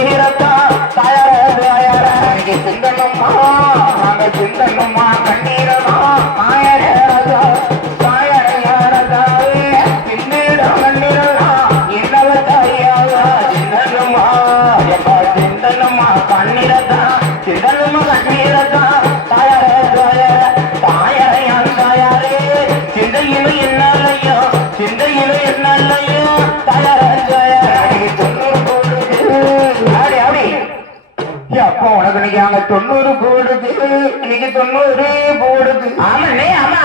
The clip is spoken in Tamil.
வருகிறதா அப்ப உனக்கு இன்னைக்கு அங்க தொண்ணூறு போடுது? இன்னைக்கு தொண்ணூறு போடுது. ஆமாண்ணே ஆமா.